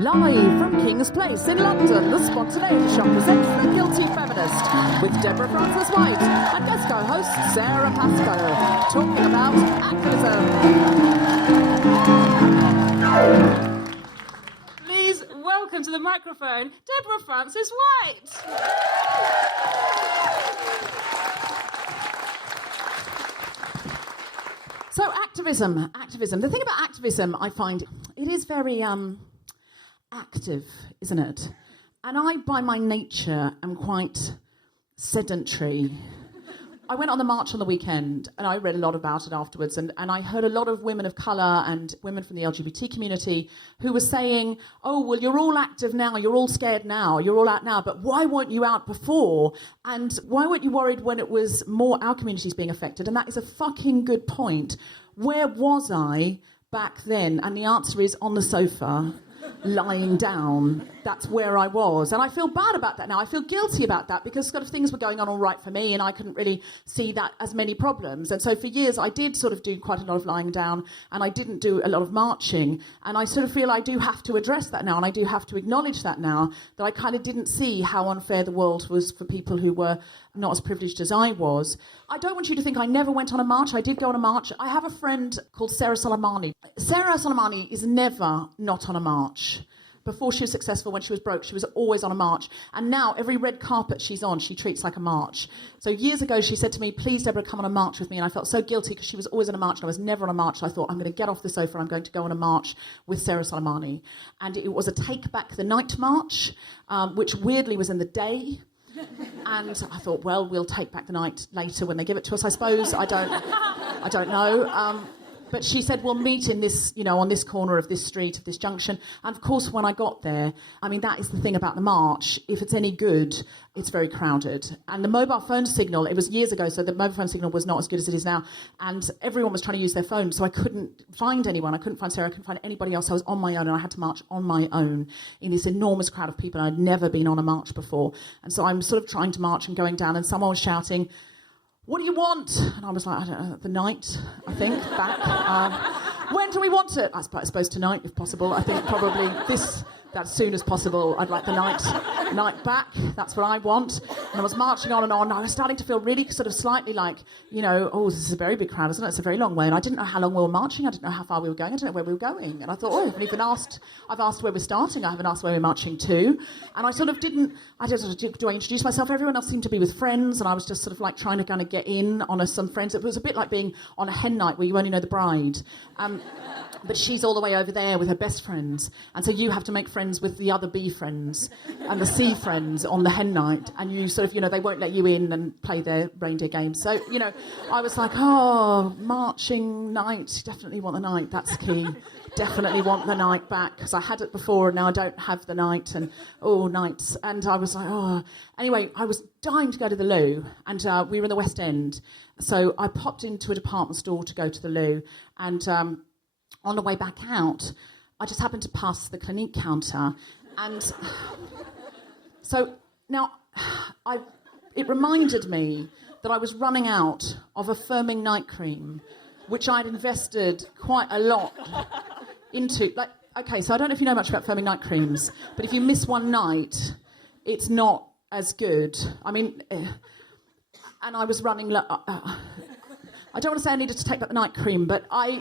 Live from King's Place in London, the Spontaneity Shop presents The Guilty Feminist with Deborah Frances-White and guest co-host Sara Pascoe, talking about activism. Please welcome to the microphone, Deborah Frances-White. So activism. The thing about activism, I find, it is very active, isn't it? And I, by my nature, am quite sedentary. I went on the march on the weekend and I read a lot about it afterwards, and I heard a lot of women of colour and women from the LGBT community who were saying, oh, well, you're all active now, you're all scared now, you're all out now, but why weren't you out before? And why weren't you worried when it was more our communities being affected? And that is a fucking good point. Where was I back then? And the answer is on the sofa, lying down. That's where I was. And I feel bad about that now. I feel guilty about that because sort of things were going on all right for me and I couldn't really see that as many problems. And so for years I did sort of do quite a lot of lying down and I didn't do a lot of marching. And I sort of feel I do have to address that now and I do have to acknowledge that now, that I kind of didn't see how unfair the world was for people who were not as privileged as I was. I don't want you to think I never went on a march. I did go on a march. I have a friend called Sara Soleimani. Sara Soleimani is never not on a march. Before she was successful, when she was broke, she was always on a march. And now, every red carpet she's on, she treats like a march. So years ago, she said to me, please, Deborah, come on a march with me. And I felt so guilty because she was always on a march and I was never on a march. So I thought, I'm going to get off the sofa and I'm going to go on a march with Sara Soleimani. And it was a Take Back the Night march, which weirdly was in the day. And I thought, well, we'll take back the night later when they give it to us, I suppose. I don't know. But she said, we'll meet in this, on this corner of this street, of this junction. And of course, when I got there, I mean, that is the thing about the march. If it's any good, it's very crowded. And the mobile phone signal, it was years ago, so the mobile phone signal was not as good as it is now. And everyone was trying to use their phone, so I couldn't find anyone. I couldn't find Sarah, I couldn't find anybody else. I was on my own, and I had to march on my own in this enormous crowd of people. I'd never been on a march before. And so I'm sort of trying to march and going down, and someone was shouting, what do you want? And I was like, I don't know, the night, I think, back. When do we want it? I suppose tonight, if possible. I think probably that as soon as possible. I'd like the night back. That's what I want. And I was marching on and on. I was starting to feel really sort of slightly like, oh, this is a very big crowd, isn't it? It's a very long way. And I didn't know how long we were marching. I didn't know how far we were going. I didn't know where we were going. And I thought, I've asked where we're starting. I haven't asked where we're marching to. And I sort of do I introduce myself? Everyone else seemed to be with friends. And I was just sort of like trying to kind of get in on some friends. It was a bit like being on a hen night where you only know the bride. But she's all the way over there with her best friends. And so you have to make friends with the other B friends and the C friends on the hen night. And you sort of, they won't let you in and play their reindeer games. So, I was like, oh, marching night, definitely want the night, that's key. Definitely want the night back, because I had it before and now I don't have the night, and nights. And I was like, oh. Anyway, I was dying to go to the loo, and we were in the West End. So I popped into a department store to go to the loo, and on the way back out, I just happened to pass the Clinique counter, and so now it reminded me that I was running out of a firming night cream, which I'd invested quite a lot into. Like, okay, so I don't know if you know much about firming night creams, but if you miss one night, it's not as good. I mean, and I was running. I don't want to say I needed to take back the night cream, but I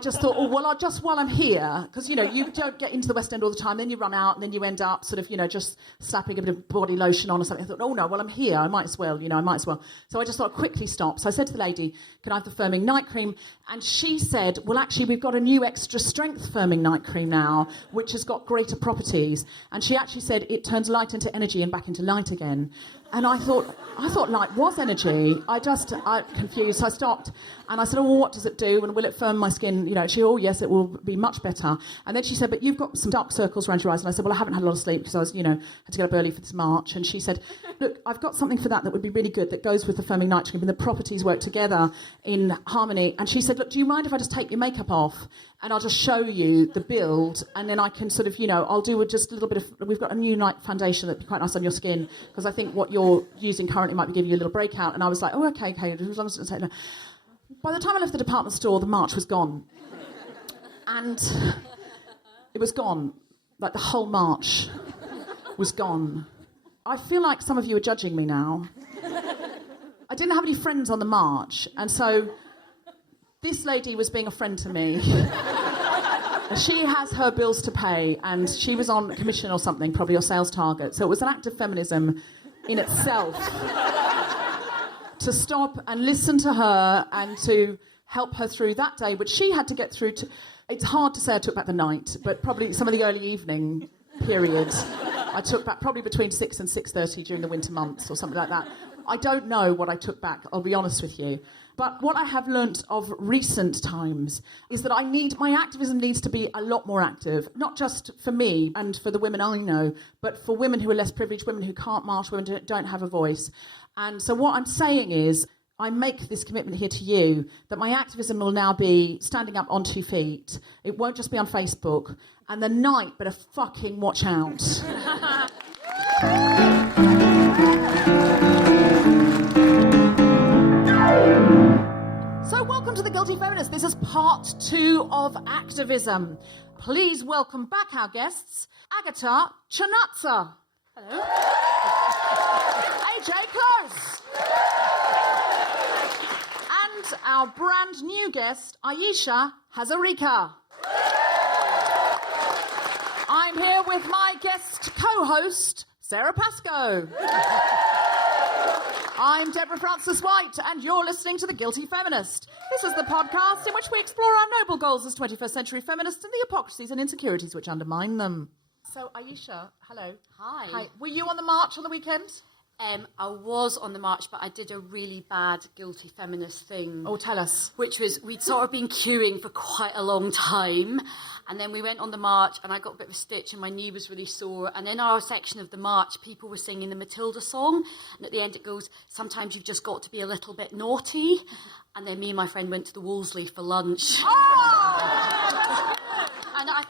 just thought, while I'm here, because, you don't get into the West End all the time, then you run out, and then you end up sort of, just slapping a bit of body lotion on or something. I thought, I'm here, I might as well. So I just thought I'd quickly stop. So I said to the lady, can I have the firming night cream? And she said, well, actually, we've got a new extra strength firming night cream now, which has got greater properties. And she actually said it turns light into energy and back into light again. And I thought light was energy. I confused. So I stopped and I said, well, what does it do? And will it firm my skin? She, yes, it will be much better. And then she said, but you've got some dark circles around your eyes. And I said, well, I haven't had a lot of sleep because I was, had to get up early for this march. And she said, look, I've got something for that would be really good that goes with the firming night cream, and the properties work together in harmony. And she said, look, do you mind if I just take your makeup off and I'll just show you the build, and then I can sort of, I'll do just a little bit of, we've got a new night foundation that'd be quite nice on your skin, because I think what you're using currently might be giving you a little breakout. And I was like, oh, okay, as long as it doesn't take. By the time I left the department store, the march was gone. And It was gone. Like the whole march was gone. I feel like some of you are judging me now. I didn't have any friends on the march, and so this lady was being a friend to me. She has her bills to pay, and she was on commission or something, probably or sales target. So it was an act of feminism in itself to stop and listen to her and to help her through that day, which she had to get through. It's hard to say I took back the night, but probably some of the early evening periods I took back, probably between 6 and 6:30 during the winter months or something like that. I don't know what I took back, I'll be honest with you. But what I have learnt of recent times is that my activism needs to be a lot more active, not just for me and for the women I know, but for women who are less privileged, women who can't march, women who don't have a voice. And so what I'm saying is, I make this commitment here to you that my activism will now be standing up on 2 feet. It won't just be on Facebook. And the night better fucking watch out. So welcome to the Guilty Feminist. This is part 2 of activism. Please welcome back our guests, Agata Czarnacka. Hello. Ajay Close. And our brand new guest, Ayesha Hazarika. I'm here with my guest co-host, Sara Pascoe. I'm Deborah Frances-White, and you're listening to The Guilty Feminist. This is the podcast in which we explore our noble goals as 21st century feminists and the hypocrisies and insecurities which undermine them. So, Ayesha, hello. Hi. Were you on the march on the weekend? I was on the march, but I did a really bad Guilty Feminist thing. Oh, tell us. Which was, we'd sort of been queuing for quite a long time, and then we went on the march, and I got a bit of a stitch, and my knee was really sore, and in our section of the march, people were singing the Matilda song, and at the end it goes, sometimes you've just got to be a little bit naughty, and then me and my friend went to the Wolseley for lunch. Oh! And I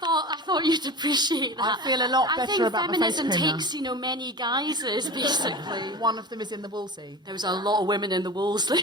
thought you'd appreciate that. I feel a lot better about my face feminism cream now. takes, many guises, basically. One of them is in the Wolseley. There was a lot of women in the Wolseley.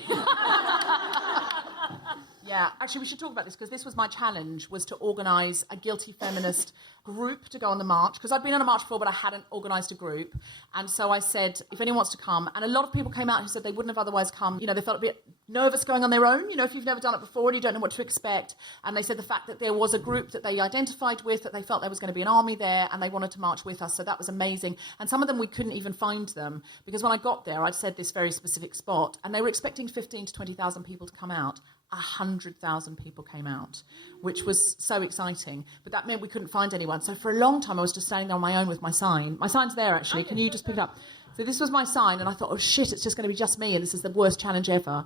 Yeah, actually we should talk about this because this was my challenge, was to organise a Guilty Feminist group to go on the march, because I'd been on a march before but I hadn't organised a group, and so I said if anyone wants to come, and a lot of people came out who said they wouldn't have otherwise come, they felt a bit nervous going on their own, if you've never done it before and you don't know what to expect, and they said the fact that there was a group that they identified with, that they felt there was going to be an army there and they wanted to march with us, so that was amazing. And some of them we couldn't even find them, because when I got there I'd said this very specific spot and they were expecting 15 to 20,000 people to come out. 100,000 people came out, which was so exciting, but that meant we couldn't find anyone. So for a long time I was just standing there on my own with my sign. My sign's there actually, can you just pick it up? So this was my sign, and I thought, oh shit, it's just going to be just me and this is the worst challenge ever.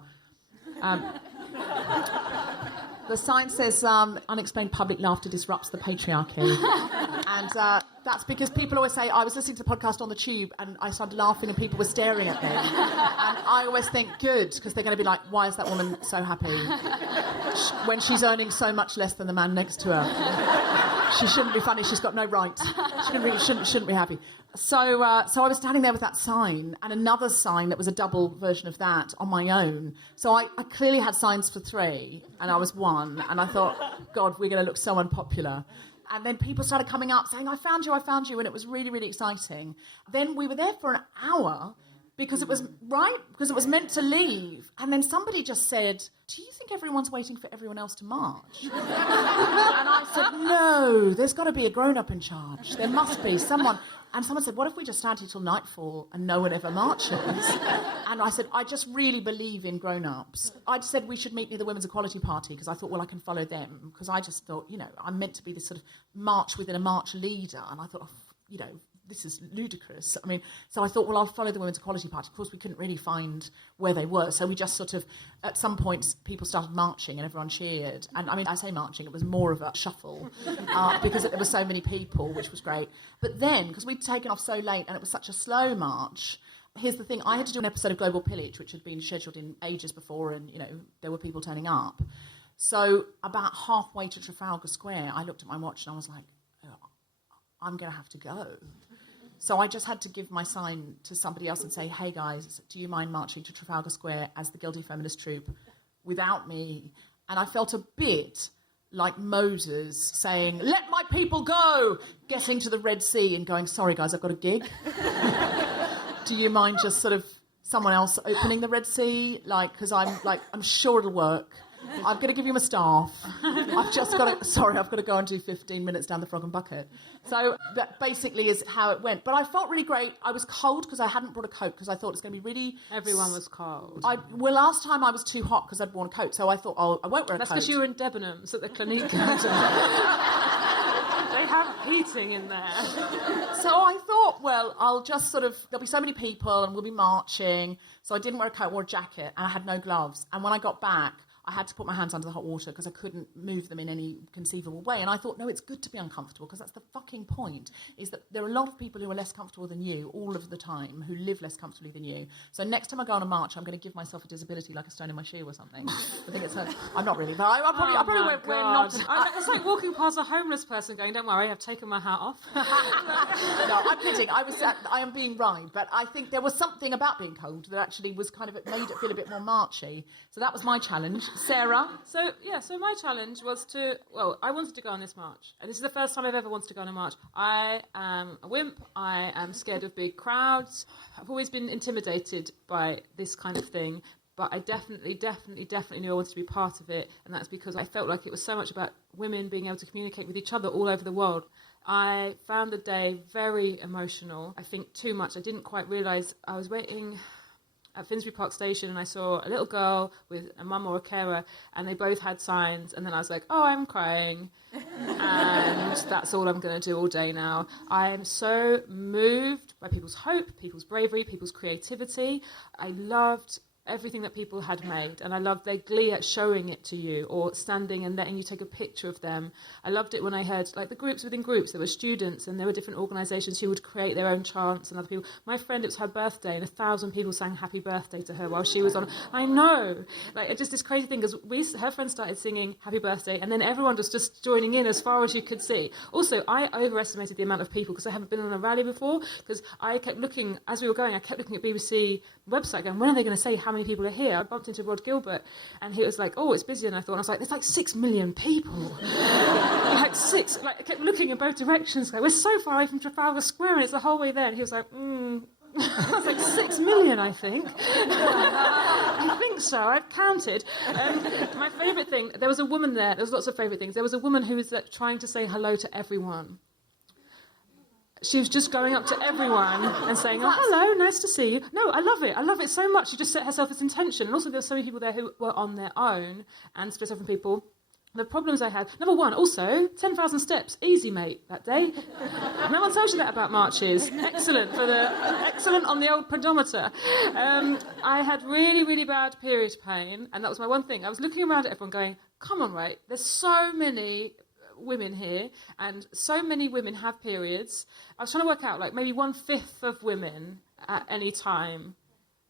The sign says, unexplained public laughter disrupts the patriarchy. And that's because people always say, I was listening to the podcast on the tube and I started laughing and people were staring at me. And I always think, good, because they're going to be like, why is that woman so happy when she's earning so much less than the man next to her? She shouldn't be funny, she's got no right. She shouldn't be happy. So I was standing there with that sign and another sign that was a double version of that on my own. So I clearly had signs for 3 and I was 1, and I thought, God, we're going to look so unpopular. And then people started coming up saying, I found you, and it was really, really exciting. Then we were there for an hour because it was meant to leave. And then somebody just said, do you think everyone's waiting for everyone else to march? And I said, no, there's got to be a grown-up in charge. There must be someone. And someone said, what if we just stand here till nightfall and no one ever marches? And I said, I just really believe in grown-ups. I said we should meet near the Women's Equality Party because I thought, well, I can follow them. Because I just thought, I'm meant to be this sort of march within a march leader. And I thought, this is ludicrous. So I thought, well, I'll follow the Women's Equality Party. Of course, we couldn't really find where they were. So we just sort of, at some point, people started marching and everyone cheered. And I say marching, it was more of a shuffle because there were so many people, which was great. But then, because we'd taken off so late and it was such a slow march, here's the thing, I had to do an episode of Global Pillage, which had been scheduled in ages before, and, there were people turning up. So about halfway to Trafalgar Square, I looked at my watch and I was like, I'm going to have to go. So I just had to give my sign to somebody else and say, hey guys, do you mind marching to Trafalgar Square as the Guilty Feminist troupe without me? And I felt a bit like Moses saying, "Let my people go," getting to the Red Sea and going, "Sorry guys, I've got a gig." Do you mind just sort of someone else opening the Red Sea? Like, because I'm sure it'll work. I'm going to give you my staff. I've got to go and do 15 minutes down the Frog and Bucket. So that basically is how it went. But I felt really great. I was cold because I hadn't brought a coat because I thought it's going to be really... Everyone was cold. Well, last time I was too hot because I'd worn a coat, so I thought, I won't wear a coat. That's because you were in Debenhams at the Clinique. They have heating in there. So I thought, well, I'll just there'll be so many people and we'll be marching. So I didn't wear a coat, wore a jacket, and I had no gloves. And when I got back, I had to put my hands under the hot water because I couldn't move them in any conceivable way. And I thought, no, it's good to be uncomfortable because that's the fucking point, is that there are a lot of people who are less comfortable than you all of the time, who live less comfortably than you. So next time I go on a march, I'm going to give myself a disability like a stone in my shoe or something. I think I'm not really, but I probably won't wear not... It's like walking past a homeless person going, "Don't worry, I've taken my hat off." No, I'm kidding. I am being wry, but I think there was something about being cold that actually was kind of made it feel a bit more marchy. So that was my challenge. Sarah? So my challenge was I wanted to go on this march. And this is the first time I've ever wanted to go on a march. I am a wimp. I am scared of big crowds. I've always been intimidated by this kind of thing. But I definitely knew I wanted to be part of it. And that's because I felt like it was so much about women being able to communicate with each other all over the world. I found the day very emotional. I think too much. I didn't quite realise I was waiting at Finsbury Park Station and I saw a little girl with a mum or a carer and they both had signs, and then I was like, oh, I'm crying and that's all I'm going to do all day now. I am so moved by people's hope, people's bravery, people's creativity. I loved everything that people had made, and I loved their glee at showing it to you or standing and letting you take a picture of them. I loved it when I heard like the groups within groups. There were students and there were different organisations who would create their own chants, and other people. My friend, it was her birthday and 1,000 people sang happy birthday to her while she was on. I know, like it's just this crazy thing because her friend started singing happy birthday and then everyone was just joining in as far as you could see. Also, I overestimated the amount of people because I haven't been on a rally before, because I kept looking, as we were going, I kept looking at BBC website going, when are they going to say how many people are here? I bumped into Rod Gilbert and he was like, oh, it's busy. And I was like, there's like 6 million people. I kept looking in both directions. Like, we're so far away from Trafalgar Square and it's the whole way there. And he was like, I was like, 6 million, I think. I think so. I've counted. My favourite thing, there was a woman there. There was lots of favourite things. There was a woman who was trying to say hello to everyone. She was just going up to everyone and saying, oh, hello, nice to see you. No, I love it. I love it so much. She just set herself this intention. And also there were so many people there who were on their own and split off from people. The problems I had, number one, also, 10,000 steps, easy, mate, that day. No one tells you that about marches. Excellent on the old pedometer. I had really, really bad period pain, and that was my one thing. I was looking around at everyone going, come on, right, there's so many women here, and so many women have periods. I was trying to work out, like, maybe 1/5 of women at any time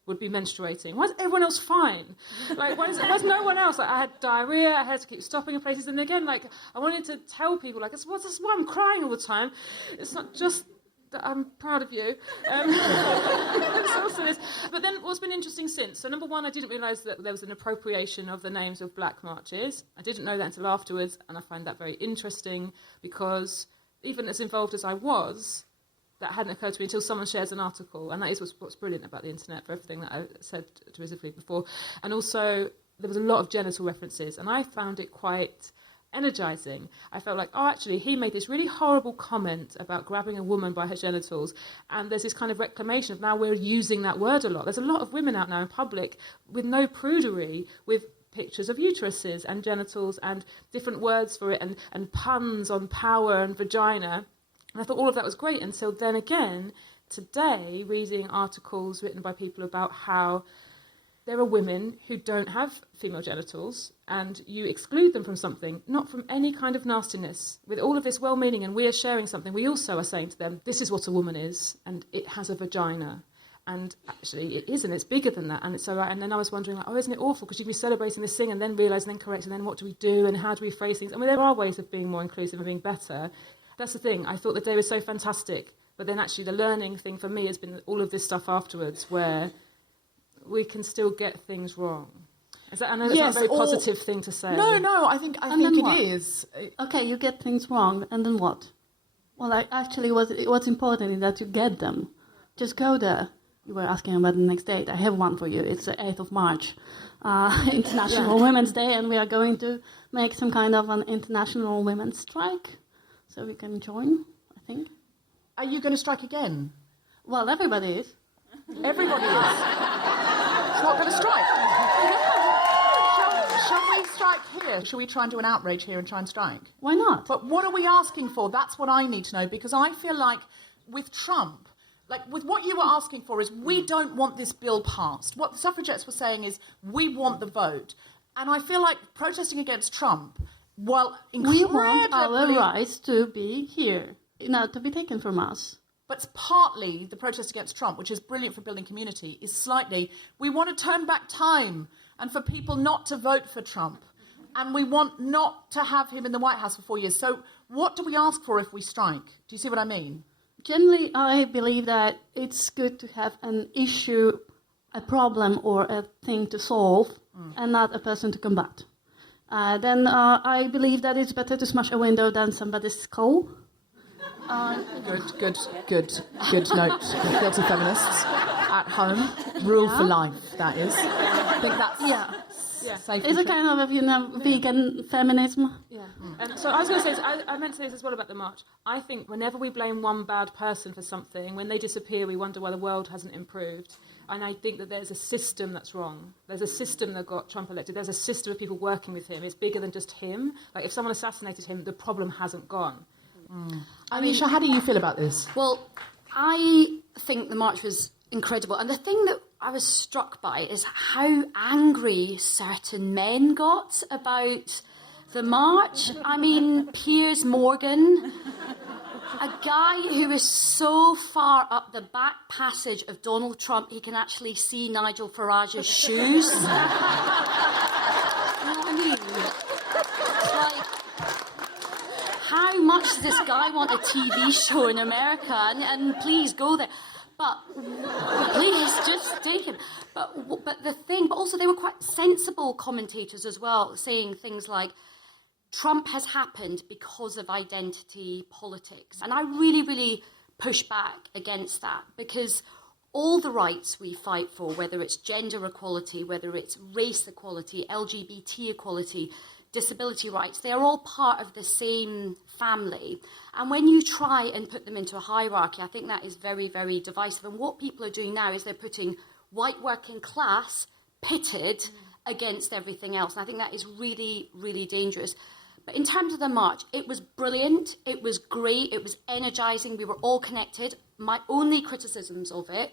would be menstruating. Why is everyone else fine? Like, why is no one else? Like, I had diarrhea, I had to keep stopping in places, and again, like, I wanted to tell people, like, that's why I'm crying all the time. It's not just that I'm proud of you. It's also this. But then what's been interesting since, so number one, I didn't realise that there was an appropriation of the names of black marches. I didn't know that until afterwards, and I find that very interesting because even as involved as I was, that hadn't occurred to me until someone shares an article, and that is what's brilliant about the internet, for everything that I said derisively before. And also, there was a lot of genital references, and I found it quite energising. I felt like, oh, actually, he made this really horrible comment about grabbing a woman by her genitals, and there's this kind of reclamation of now we're using that word a lot. There's a lot of women out now in public with no prudery, with pictures of uteruses and genitals and different words for it, and puns on power and vagina. And I thought all of that was great until then again, today, reading articles written by people about how there are women who don't have female genitals and you exclude them from something, not from any kind of nastiness. With all of this well-meaning and we are sharing something, we also are saying to them, this is what a woman is and it has a vagina. And actually it isn't, it's bigger than that. And it's so right. And then I was wondering, like, oh, isn't it awful? Because you'd be celebrating this thing and then realising, then correcting, and then what do we do and how do we phrase things? I mean, there are ways of being more inclusive and being better. That's the thing. I thought the day was so fantastic. But then actually the learning thing for me has been all of this stuff afterwards where we can still get things wrong. I know that's not a very positive thing to say. No, I think it is. Okay, you get things wrong, and then what? Well, what's important is that you get them. Just go there. You were asking about the next date. I have one for you. It's the 8th of March, International Women's Day, and we are going to make some kind of an international women's strike, so we can join, I think. Are you going to strike again? Well, everybody is. Everybody is. It's not going to strike. Shall we strike here? Shall we try and do an outrage here and try and strike? Why not? But what are we asking for? That's what I need to know, because I feel like with Trump, like with what you were asking for is we don't want this bill passed. What the suffragettes were saying is we want the vote. And I feel like protesting against Trump, well, we want our rights to be here, not to be taken from us. But partly the protest against Trump, which is brilliant for building community, is slightly, we want to turn back time and for people not to vote for Trump. And we want not to have him in the White House for 4 years. So what do we ask for if we strike? Do you see what I mean? Generally, I believe that it's good to have an issue, a problem, or a thing to solve, and not a person to combat. Then I believe that it's better to smash a window than somebody's skull. Good note. Guilty feminists at home. Rule for life, that is. I think that's... It's a kind of, vegan feminism. Yeah. So I was going to say, I meant to say this as well about the march. I think whenever we blame one bad person for something, when they disappear, we wonder why the world hasn't improved. And I think that there's a system that's wrong. There's a system that got Trump elected. There's a system of people working with him. It's bigger than just him. Like, if someone assassinated him, the problem hasn't gone. Ayesha, how do you feel about this? Well, I think the march was incredible. And the thing that I was struck by is how angry certain men got about the march. I mean, Piers Morgan, a guy who is so far up the back passage of Donald Trump, he can actually see Nigel Farage's shoes. You know what I mean? It's like, how much does this guy want a TV show in America? And please go there. But please just take him. But also they were quite sensible commentators as well, saying things like, Trump has happened because of identity politics. And I really, really push back against that, because all the rights we fight for, whether it's gender equality, whether it's race equality, LGBT equality, disability rights, they're all part of the same family. And when you try and put them into a hierarchy, I think that is very, very divisive. And what people are doing now is they're putting white working class pitted against everything else. And I think that is really, really dangerous. But in terms of the march, it was brilliant, it was great, it was energising, we were all connected. My only criticisms of it,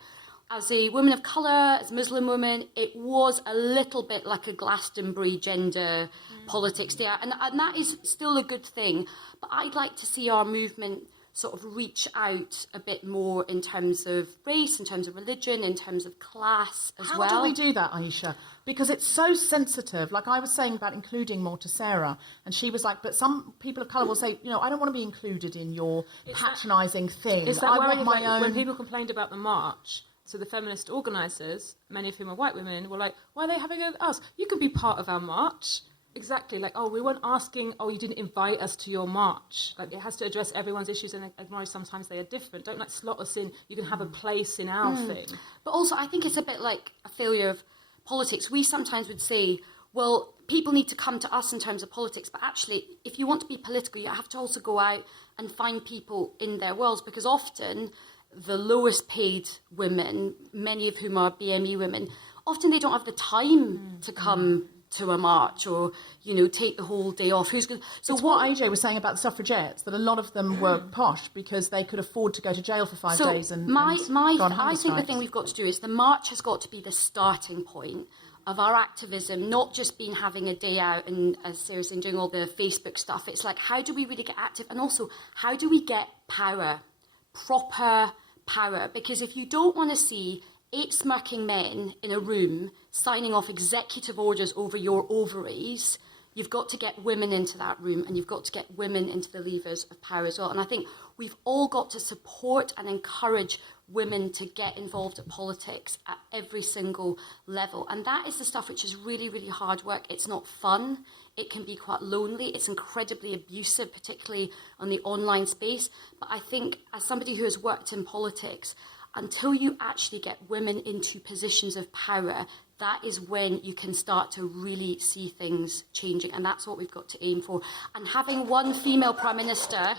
as a woman of colour, as a Muslim woman, it was a little bit like a Glastonbury gender politics there. And that is still a good thing. But I'd like to see our movement sort of reach out a bit more in terms of race, in terms of religion, in terms of class as well. How do we do that, Ayesha? Because it's so sensitive. Like I was saying about including more to Sarah, and she was like, but some people of colour will say, I don't want to be included in your patronising thing. It's that I worry want my own... When people complained about the march, so the feminist organisers, many of whom are white women, were like, why are they having it with us? You could be part of our march. Exactly, like, we weren't asking, you didn't invite us to your march. Like, it has to address everyone's issues and acknowledge sometimes they are different. Don't, slot us in. You can have a place in our thing. But also, I think it's a bit like a failure of politics. We sometimes would say, well, people need to come to us in terms of politics, but actually, if you want to be political, you have to also go out and find people in their worlds, because often the lowest paid women, many of whom are BME women, often they don't have the time to come to a march or, take the whole day off. So it's what AJ was saying about the suffragettes, that a lot of them were posh because they could afford to go to jail for 5 days and go on hunger I think the strikes. thing we've got to do is the march has got to be the starting point of our activism, not just being having a day out and, as Sarah's saying, doing all the Facebook stuff. It's like, how do we really get active? And also, how do we get power, proper power? Because if you don't want to see 8 smirking men in a room signing off executive orders over your ovaries, you've got to get women into that room, and you've got to get women into the levers of power as well. And I think we've all got to support and encourage women to get involved at politics at every single level. And that is the stuff which is really, really hard work. It's not fun. It can be quite lonely. It's incredibly abusive, particularly on the online space. But I think as somebody who has worked in politics, until you actually get women into positions of power, that is when you can start to really see things changing. And that's what we've got to aim for. And having one female Prime Minister...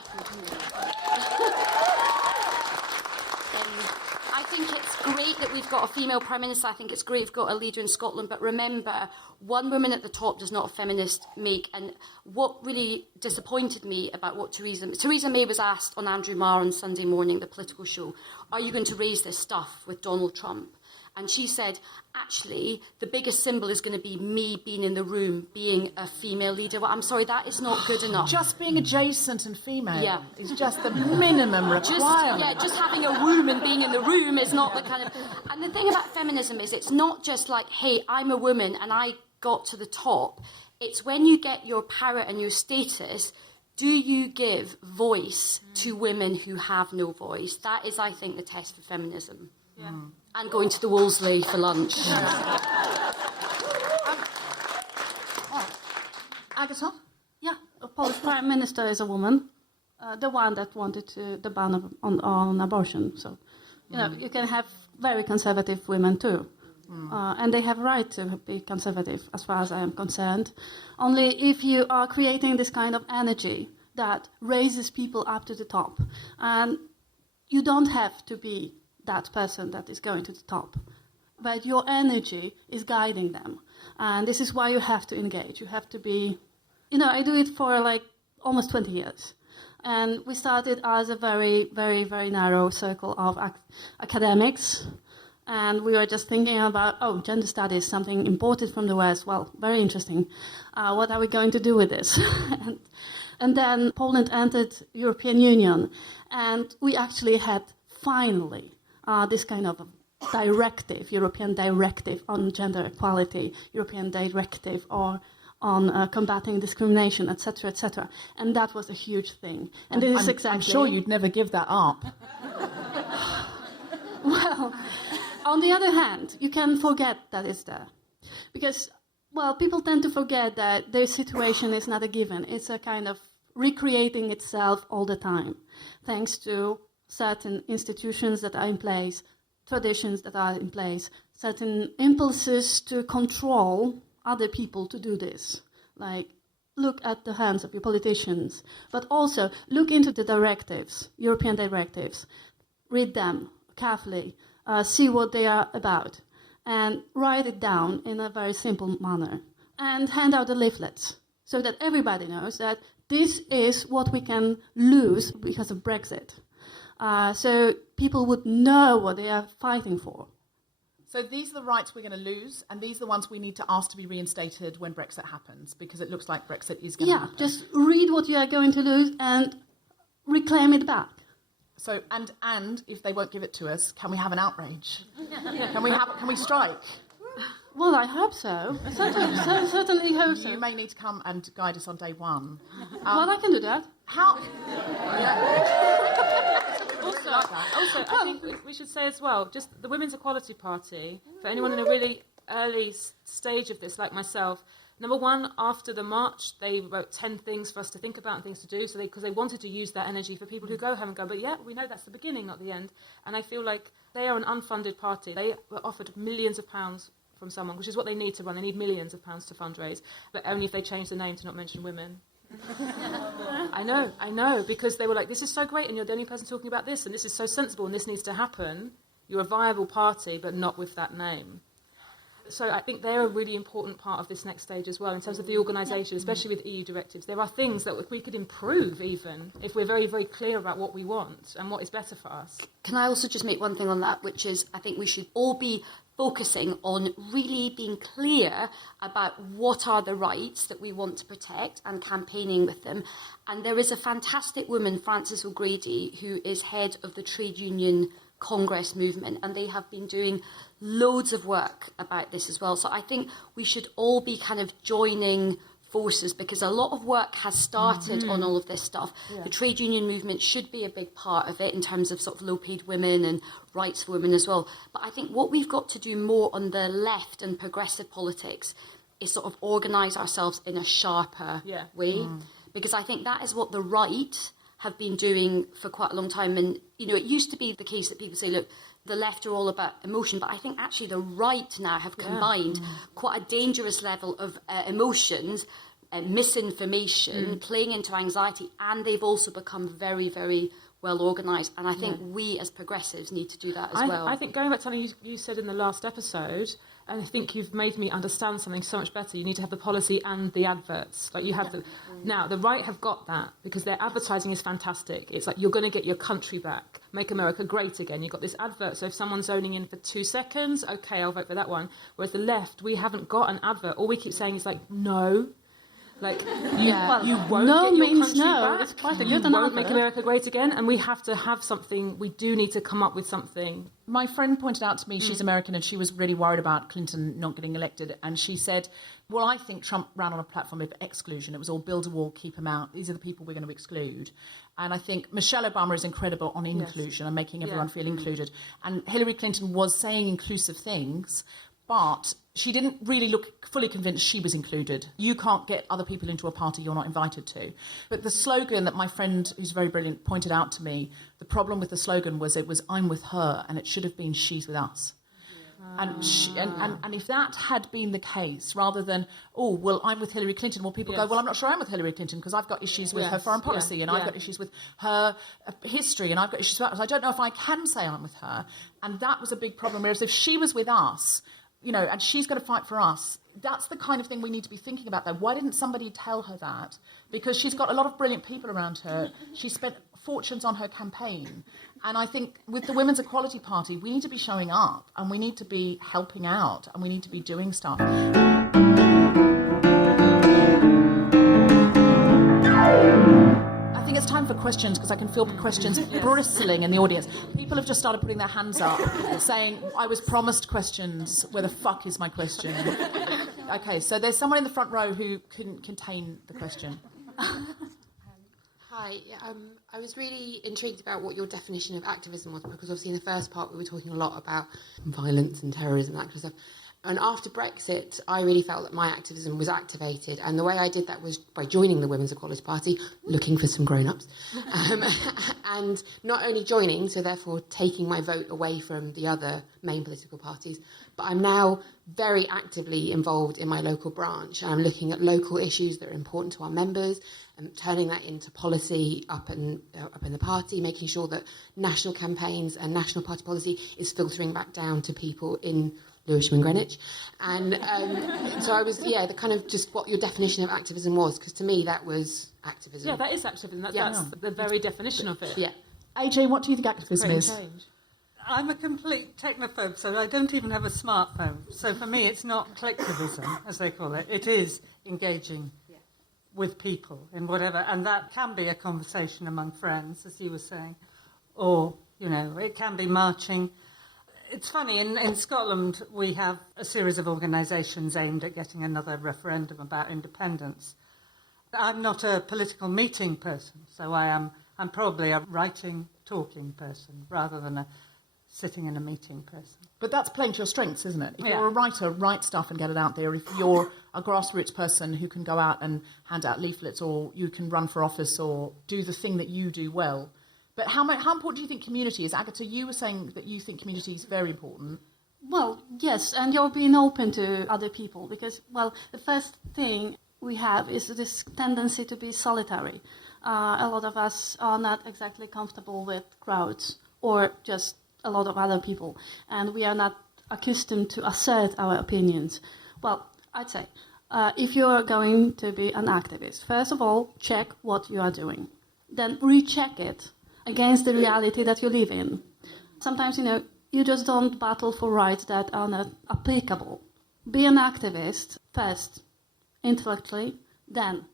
I think it's great that we've got a female Prime Minister. I think it's great we've got a leader in Scotland. But remember, one woman at the top does not a feminist make. And what really disappointed me about what Theresa May was asked on Andrew Marr on Sunday morning, the political show, are you going to raise this stuff with Donald Trump? And she said, actually, the biggest symbol is going to be me being in the room, being a female leader. Well, I'm sorry, that is not good enough. Just being adjacent and female is just the minimum requirement. Just having a room and being in the room is not the kind of... And the thing about feminism is it's not just like, hey, I'm a woman and I got to the top. It's when you get your power and your status, do you give voice to women who have no voice? That is, I think, the test for feminism. Yeah. And going to the Wolseley for lunch. Agata? Yeah, a Polish Prime Minister is a woman, the one that wanted the ban on abortion. So, you can have very conservative women too. And they have a right to be conservative, as far as I am concerned. Only if you are creating this kind of energy that raises people up to the top. And you don't have to be that person that is going to the top, but your energy is guiding them. And this is why you have to engage. You have to be, I do it for like almost 20 years. And we started as a very, very, very narrow circle of academics. And we were just thinking about, gender studies, something imported from the West. Well, very interesting. What are we going to do with this? and then Poland entered European Union. And we actually had finally this kind of directive, European directive on gender equality, European directive or on combating discrimination, etc., etc. And that was a huge thing. And this is exactly... I'm sure you'd never give that up. Well, on the other hand, you can forget that it's there. Because, people tend to forget that their situation is not a given. It's a kind of recreating itself all the time, thanks to certain institutions that are in place, traditions that are in place, certain impulses to control other people to do this. Like, look at the hands of your politicians, but also look into the directives, European directives, read them carefully, see what they are about, and write it down in a very simple manner, and hand out the leaflets, so that everybody knows that this is what we can lose because of Brexit. So people would know what they are fighting for. So these are the rights we're going to lose, and these are the ones we need to ask to be reinstated when Brexit happens, because it looks like Brexit is going to happen. Just read what you are going to lose and reclaim it back. So, and if they won't give it to us, can we have an outrage? Can we strike? Well, I hope so. I certainly hope so. You may need to come and guide us on day one. I can do that. How? Also, I think we should say as well, just the Women's Equality Party, for anyone in a really early stage of this, like myself, number one, after the march, they wrote 10 things for us to think about and things to do, because they wanted to use that energy for people who go home and go, but we know that's the beginning, not the end. And I feel like they are an unfunded party. They were offered millions of pounds from someone, which is what they need to run. They need millions of pounds to fundraise, but only if they change the name to not mention women. I know, because they were like, this is so great and you're the only person talking about this and this is so sensible and this needs to happen. You're a viable party, but not with that name. So I think they're a really important part of this next stage as well in terms of the organisation, especially with EU directives. There are things that we could improve even if we're very, very clear about what we want and what is better for us. Can I also just make one thing on that, which is I think we should all be focusing on really being clear about what are the rights that we want to protect and campaigning with them. And there is a fantastic woman, Frances O'Grady, who is head of the Trade Union Congress movement, and they have been doing loads of work about this as well. So I think we should all be kind of joining forces, because a lot of work has started on all of this stuff. The trade union movement should be a big part of it in terms of sort of low-paid women and rights for women as well. But I think what we've got to do more on the left and progressive politics is sort of organise ourselves in a sharper way, because I think that is what the right have been doing for quite a long time. And, you know, it used to be the case that people say, look, the left are all about emotion, but I think actually the right now have combined quite a dangerous level of emotions, misinformation, playing into anxiety, and they've also become very, very well organised. And I think we as progressives need to do that as well. I think going back to something you said in the last episode, and I think you've made me understand something so much better. You need to have the policy and the adverts. Like you have now, the right have got that because their advertising is fantastic. It's like, you're going to get your country back. Make America great again. You've got this advert. So if someone's zoning in for 2 seconds, okay, I'll vote for that one. Whereas the left, we haven't got an advert. All we keep saying is like, no. Like, you won't no get your means country no. back. It's quite a You good won't make advert. America great again. And we have to have something. We do need to come up with something. My friend pointed out to me, she's American, and she was really worried about Clinton not getting elected. And she said, well, I think Trump ran on a platform of exclusion. It was all build a wall, keep them out. These are the people we're going to exclude. And I think Michelle Obama is incredible on inclusion and making everyone feel included. And Hillary Clinton was saying inclusive things, but she didn't really look fully convinced she was included. You can't get other people into a party you're not invited to. But the slogan that my friend, who's very brilliant, pointed out to me, the problem with the slogan was it was I'm with her, and it should have been she's with us. And if that had been the case, rather than, oh, well, I'm with Hillary Clinton, well, people go, well, I'm not sure I'm with Hillary Clinton because I've got issues with her foreign policy and I've got issues with her history and I've got issues with her. I don't know if I can say I'm with her. And that was a big problem. Whereas if she was with us, you know, and she's going to fight for us, that's the kind of thing we need to be thinking about, though. Why didn't somebody tell her that? Because she's got a lot of brilliant people around her. She spent fortunes on her campaign. And I think with the Women's Equality Party, we need to be showing up and we need to be helping out and we need to be doing stuff. I think it's time for questions because I can feel questions bristling in the audience. People have just started putting their hands up saying, I was promised questions. Where the fuck is my question? Okay, so there's someone in the front row who couldn't contain the question. Hi, I was really intrigued about what your definition of activism was, because obviously in the first part we were talking a lot about violence and terrorism and that kind of stuff. And after Brexit, I really felt that my activism was activated. And the way I did that was by joining the Women's Equality Party, looking for some grown-ups. And not only joining, so therefore taking my vote away from the other main political parties, but I'm now very actively involved in my local branch. I'm looking at local issues that are important to our members and turning that into policy up in the party, making sure that national campaigns and national party policy is filtering back down to people in Lewisham and Greenwich. And so I was, the kind of just what your definition of activism was, because to me that was activism. Yeah, that is activism. That's the very definition of it. Yeah. AJ, what do you think activism is? Change. I'm a complete technophobe, so I don't even have a smartphone. So for me, it's not collectivism, as they call it. It is engaging with people in whatever, and that can be a conversation among friends, as you were saying, or, you know, it can be marching. It's funny, in Scotland, we have a series of organisations aimed at getting another referendum about independence. I'm not a political meeting person, so I'm probably a writing, talking person, rather than a sitting in a meeting person. But that's playing to your strengths, isn't it? If you're a writer, write stuff and get it out there. If you're a grassroots person who can go out and hand out leaflets, or you can run for office or do the thing that you do well. But how important do you think community is? Agata, you were saying that you think community is very important. Well, yes, and you're being open to other people because, well, the first thing we have is this tendency to be solitary. A lot of us are not exactly comfortable with crowds or just a lot of other people, and we are not accustomed to assert our opinions. Well, I'd say, if you're going to be an activist, first of all, check what you are doing. Then recheck it against the reality that you live in. Sometimes, you just don't battle for rights that are not applicable. Be an activist first, intellectually, then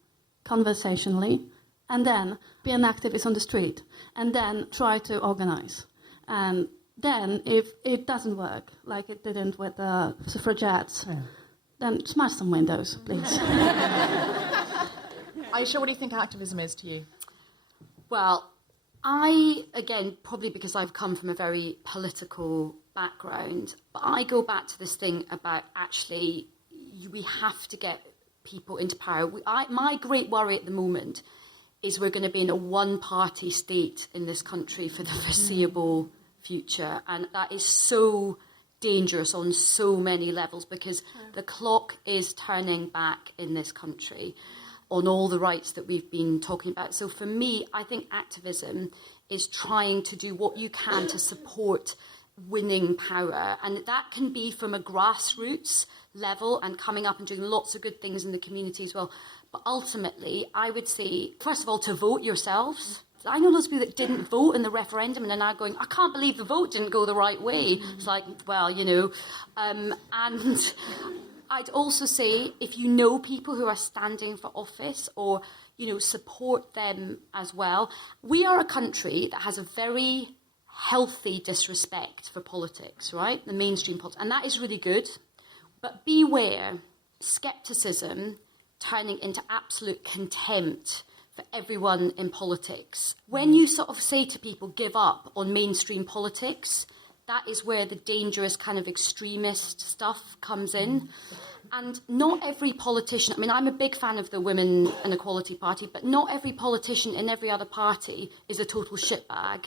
conversationally, and then be an activist on the street, and then try to organize. And then, if it doesn't work, like it didn't with the suffragettes, then smash some windows, please. Ayesha, what do you think activism is to you? Well, again, probably because I've come from a very political background, but I go back to this thing about actually we have to get people into power. My great worry at the moment is we're going to be in a one-party state in this country for the foreseeable future, and that is so dangerous on so many levels because the clock is turning back in this country on all the rights that we've been talking about. So for me, I think activism is trying to do what you can to support winning power, and that can be from a grassroots level and coming up and doing lots of good things in the community as well. But ultimately, I would say, first of all, to vote yourselves. I know lots of people that didn't vote in the referendum and are now going, I can't believe the vote didn't go the right way. It's like, well, and I'd also say if you know people who are standing for office or, support them as well. We are a country that has a very healthy disrespect for politics, right? The mainstream politics. And that is really good. But beware scepticism turning into absolute contempt for everyone in politics. When you sort of say to people, give up on mainstream politics, that is where the dangerous kind of extremist stuff comes in. And not every politician, I'm a big fan of the Women and Equality Party, but not every politician in every other party is a total shitbag,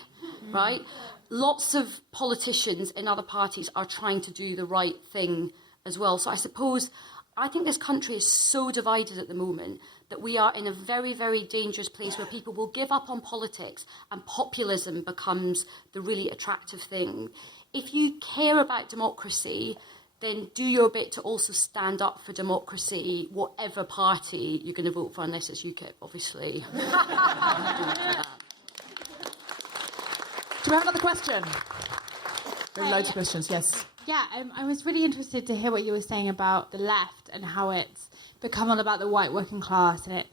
right? Lots of politicians in other parties are trying to do the right thing as well. So I think this country is so divided at the moment that we are in a very, very dangerous place where people will give up on politics and populism becomes the really attractive thing. If you care about democracy, then do your bit to also stand up for democracy, whatever party you're going to vote for, unless it's UKIP, obviously. Do we have another question? There are loads of questions, yes. Yeah, I was really interested to hear what you were saying about the left and how it's become all about the white working class and it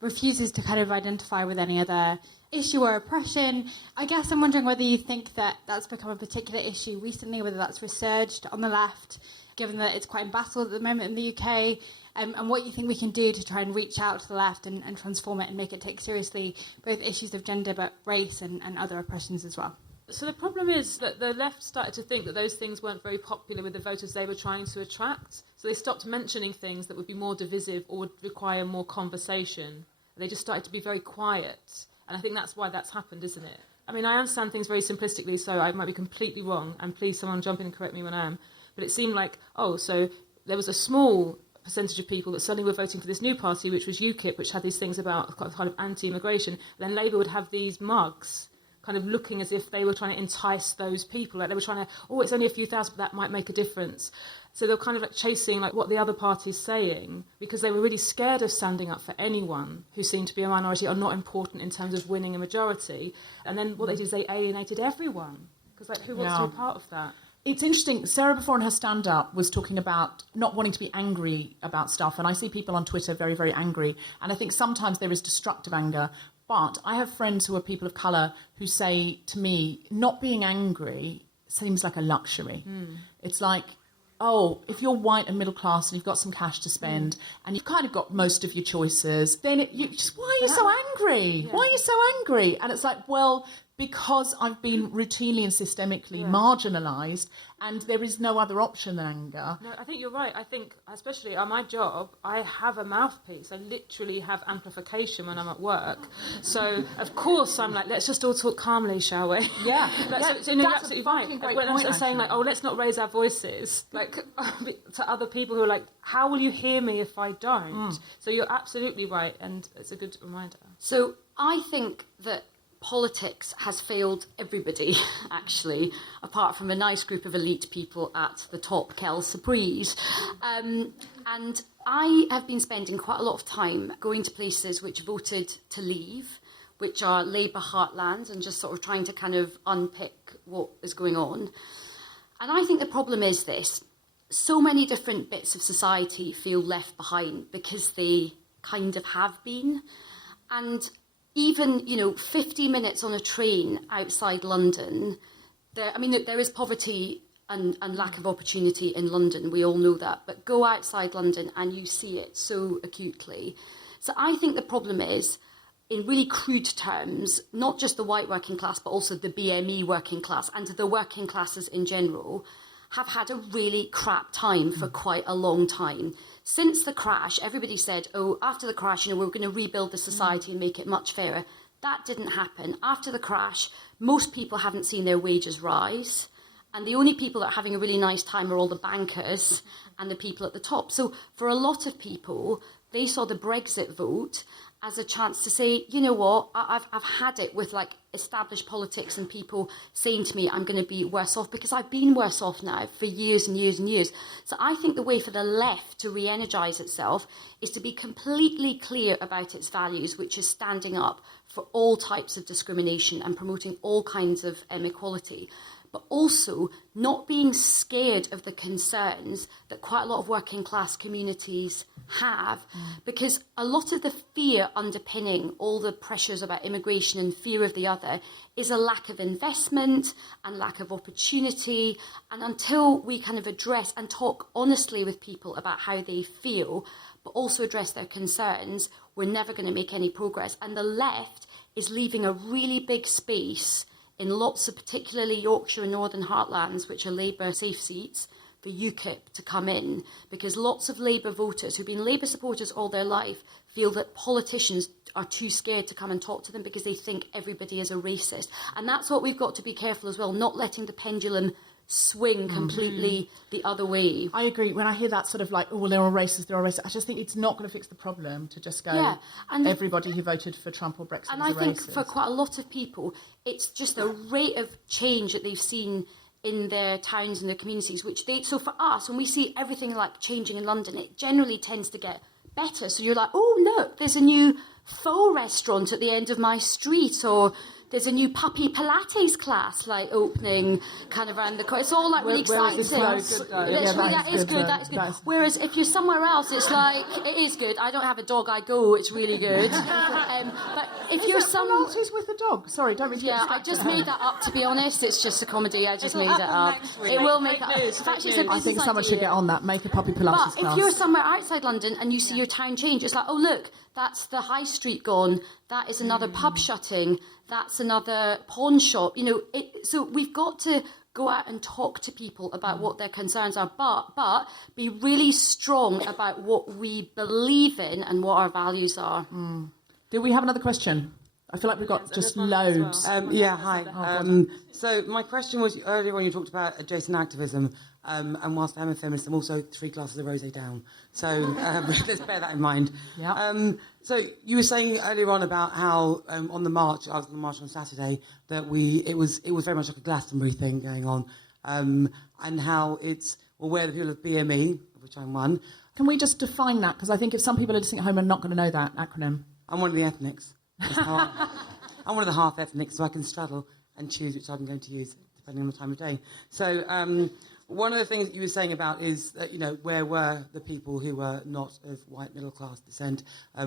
refuses to kind of identify with any other issue or oppression. I guess I'm wondering whether you think that that's become a particular issue recently, whether that's resurged on the left, given that it's quite embattled at the moment in the UK, and what you think we can do to try and reach out to the left and transform it and make it take seriously both issues of gender but race and other oppressions as well. So the problem is that the left started to think that those things weren't very popular with the voters they were trying to attract. So they stopped mentioning things that would be more divisive or would require more conversation. They just started to be very quiet. And I think that's why that's happened, isn't it? I understand things very simplistically, so I might be completely wrong. And please, someone jump in and correct me when I am. But it seemed like, so there was a small percentage of people that suddenly were voting for this new party, which was UKIP, which had these things about kind of anti-immigration. Then Labour would have these mugs kind of looking as if they were trying to entice those people. Like they were trying to, it's only a few thousand, but that might make a difference. So they were kind of like chasing like what the other party's saying because they were really scared of standing up for anyone who seemed to be a minority or not important in terms of winning a majority. And then what they did is they alienated everyone because who wants to be part of that? It's interesting. Sarah, before in her stand-up, was talking about not wanting to be angry about stuff. And I see people on Twitter very, very angry. And I think sometimes there is destructive anger. But I have friends who are people of colour who say to me, not being angry seems like a luxury. It's like, if you're white and middle class and you've got some cash to spend and you've kind of got most of your choices, then why are you so angry? Yeah. Why are you so angry? And it's like, because I've been routinely and systemically marginalised and there is no other option than anger. No, I think you're right. I think, especially on my job, I have a mouthpiece. I literally have amplification when I'm at work. So, of course, I'm like, let's just all talk calmly, shall we? Yeah. So you're absolutely right. When I'm saying, like, let's not raise our voices, like, to other people who are like, how will you hear me if I don't? So you're absolutely right, and it's a good reminder. So I think that politics has failed everybody, actually, apart from a nice group of elite people at the top, Kel Surprise. And I have been spending quite a lot of time going to places which voted to leave, which are Labour heartlands, and just sort of trying to kind of unpick what is going on. And I think the problem is this. So many different bits of society feel left behind because they kind of have been. And even, 50 minutes on a train outside London, there is poverty and lack of opportunity in London. We all know that. But go outside London and you see it so acutely. So I think the problem is, in really crude terms, not just the white working class, but also the BME working class and the working classes in general have had a really crap time for quite a long time. Since the crash, everybody said, after the crash, we're going to rebuild the society and make it much fairer. That didn't happen. After the crash, most people haven't seen their wages rise. And the only people that are having a really nice time are all the bankers and the people at the top. So for a lot of people, they saw the Brexit vote as a chance to say, you know what, I've had it with like established politics and people saying to me, I'm going to be worse off, because I've been worse off now for years and years and years. So I think the way for the left to re-energise itself is to be completely clear about its values, which is standing up for all types of discrimination and promoting all kinds of equality, but also not being scared of the concerns that quite a lot of working class communities have, because a lot of the fear underpinning all the pressures about immigration and fear of the other is a lack of investment and lack of opportunity. And until we kind of address and talk honestly with people about how they feel, but also address their concerns, we're never going to make any progress. And the left is leaving a really big space in lots of particularly Yorkshire and Northern Heartlands, which are Labour safe seats, for UKIP to come in, because lots of Labour voters who've been Labour supporters all their life feel that politicians are too scared to come and talk to them because they think everybody is a racist. And that's what we've got to be careful as well, not letting the pendulum swing completely the other way. I agree. When I hear that sort of like, oh, they're all racist, I just think it's not going to fix the problem to just go, and everybody who voted for Trump or Brexit and is I a think racist. For quite a lot of people, it's just a rate of change that they've seen in their towns and their communities, so for us, when we see everything like changing in London, it generally tends to get better. So you're like, oh, look, there's a new pho restaurant at the end of my street, or there's a new puppy Pilates class like opening kind of around the corner. It's all like really exciting. That is good. Whereas if you're somewhere else, it's like, it is good. I don't have a dog, I go, it's really good. But if you're Pilates with a dog? Sorry, don't really. Yeah, I just made that up, to be honest. It's just a comedy. I just made it up. It will make up. I think someone should get on that. Make a puppy Pilates class. But if you're somewhere outside London and you see your town change, it's like, oh, look, that's the high street gone. That is another pub shutting. That's another pawn shop. So we've got to go out and talk to people about what their concerns are, but be really strong about what we believe in and what our values are. Do we have another question? I feel like we've got just loads. Well. Hi. So my question was, earlier when you talked about adjacent activism, and whilst I'm a feminist, I'm also 3 glasses of rosé down. So let's bear that in mind. Yeah. So you were saying earlier on about how on the march, I was on the march on Saturday, that it was very much like a Glastonbury thing going on, and how it's where the people of BME, of which I'm one. Can we just define that? Because I think if some people are listening at home and not going to know that acronym. I'm one of the ethnics. I'm one of the half ethnics, so I can straddle and choose which I'm going to use depending on the time of day. So one of the things that you were saying about is that, where were the people who were not of white middle class descent, but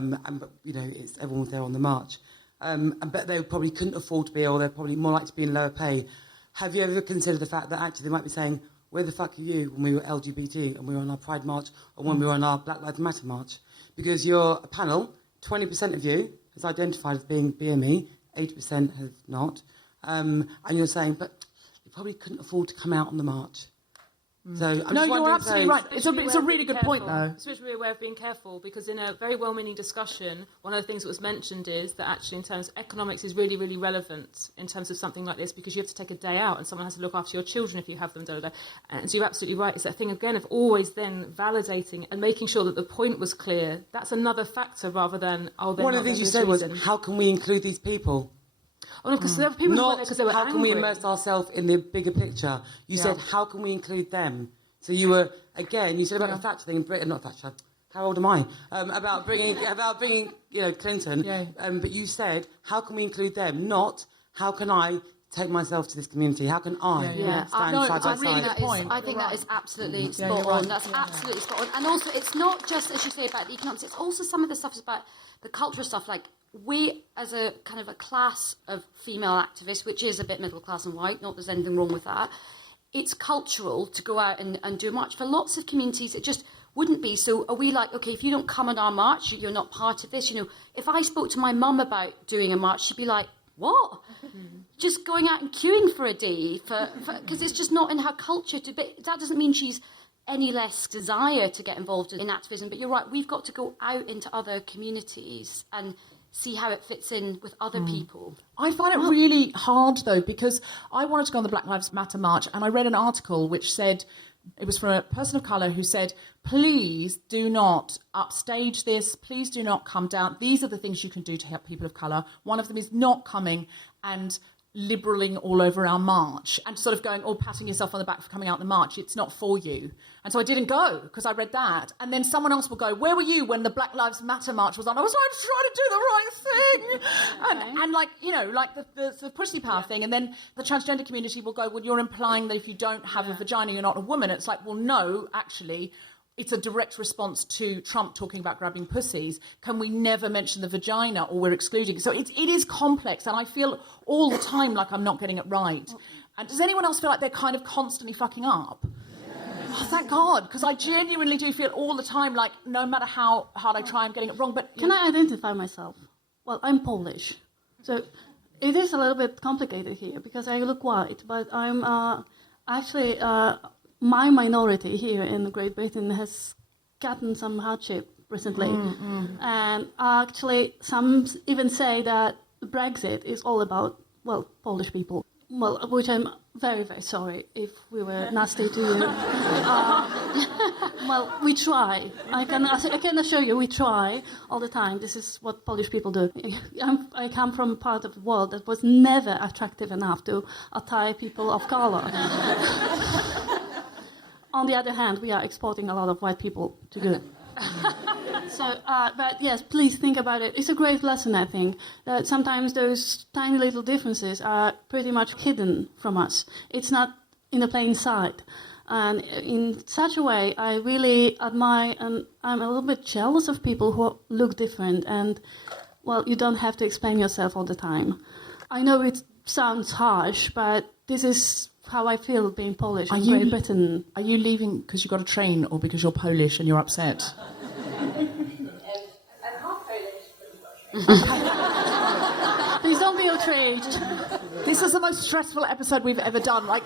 everyone was there on the march, but they probably couldn't afford to be, or they're probably more likely to be in lower pay. Have you ever considered the fact that actually they might be saying, where the fuck are you when we were LGBT and we were on our Pride March, or when we were on our Black Lives Matter March? Because you're a panel, 20% of you has identified as being BME, 80% have not, and you're saying, but you probably couldn't afford to come out on the march. So you're absolutely right. It's a really good point, though. It's really a way of being careful, because in a very well-meaning discussion, one of the things that was mentioned is that actually in terms of economics is really, really relevant in terms of something like this, because you have to take a day out and someone has to look after your children if you have them, And so you're absolutely right. It's that thing, again, of always then validating and making sure that the point was clear. That's another factor rather than, one of the things you said was, how can we include these people? Oh, because there were people who were there because they were how angry. Can we immerse ourselves in the bigger picture? You said, how can we include them? So you were, again, you said about the Thatcher thing, not Thatcher, how old am I? About bringing Clinton, but you said, how can we include them? Not, how can I take myself to this community? How can I stand side by side? I think that is absolutely spot on. That's absolutely spot on. And also, it's not just, as you say, about the economics, it's also some of the stuff is about the cultural stuff, like we, as a kind of a class of female activists, which is a bit middle class and white, not that there's anything wrong with that, it's cultural to go out and do a march. For lots of communities, it just wouldn't be. So are we like, okay, if you don't come on our march, you're not part of this? You know, if I spoke to my mum about doing a march, she'd be like, what? Just going out and queuing for a day? Because it's just not in her culture to be. That doesn't mean she's any less desire to get involved in activism. But you're right, we've got to go out into other communities and see how it fits in with other people. I find it really hard, though, because I wanted to go on the Black Lives Matter march, and I read an article which said, it was from a person of colour who said, please do not upstage this, please do not come down. These are the things you can do to help people of colour. One of them is not coming and liberaling all over our march and sort of going, patting yourself on the back for coming out the march. It's not for you. And so I didn't go because I read that. And then someone else will go, where were you when the Black Lives Matter march was on? I was trying to do the right thing. And like, you know, like the pussy power thing. And then the transgender community will go, well, you're implying that if you don't have a vagina, you're not a woman. It's like, well, no, actually, it's a direct response to Trump talking about grabbing pussies. Can we never mention the vagina or we're excluding? So it is complex, and I feel all the time like I'm not getting it right. And does anyone else feel like they're kind of constantly fucking up? Oh, thank God, because I genuinely do feel all the time like no matter how hard I try, I'm getting it wrong. But Can I identify myself? Well, I'm Polish. So it is a little bit complicated here because I look white, but I'm actually... my minority here in Great Britain has gotten some hardship recently. And actually, some even say that Brexit is all about, well, Polish people. Well, which I'm very, very sorry if we were nasty to you. Well, we try. I can assure you we try all the time. This is what Polish people do. I come from a part of the world that was never attractive enough to attire people of colour. On the other hand, we are exporting a lot of white people to good. But yes, please think about it. It's a great lesson, I think, that sometimes those tiny little differences are pretty much hidden from us. It's not in the plain sight. And in such a way, I really admire and I'm a little bit jealous of people who look different. And, well, you don't have to explain yourself all the time. I know it sounds harsh, but this is how I feel being Polish in Great Britain. Are you leaving because you got a train or because you're Polish and you're upset? I'm half Polish. Please don't be outraged. This is the most stressful episode we've ever done. Like,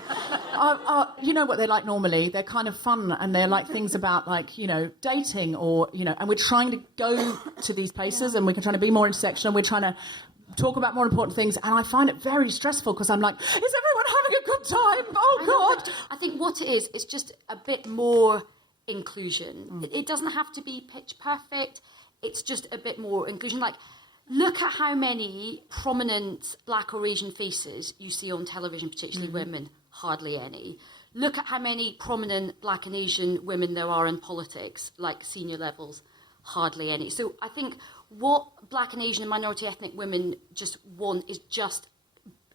you know what they're like normally? They're kind of fun and they're like things about like, you know, dating or, you know, and we're trying to go to these places and we're trying to be more intersectional. We're trying to talk about more important things, and I find it very stressful because I'm like, is everyone having a good time? Oh, God. I think what it is, it's just a bit more inclusion. It doesn't have to be pitch perfect. It's just a bit more inclusion. Like, look at how many prominent black or Asian faces you see on television, particularly women. Hardly any. Look at how many prominent black and Asian women there are in politics, like senior levels. Hardly any. So I think what black and Asian and minority ethnic women just want is just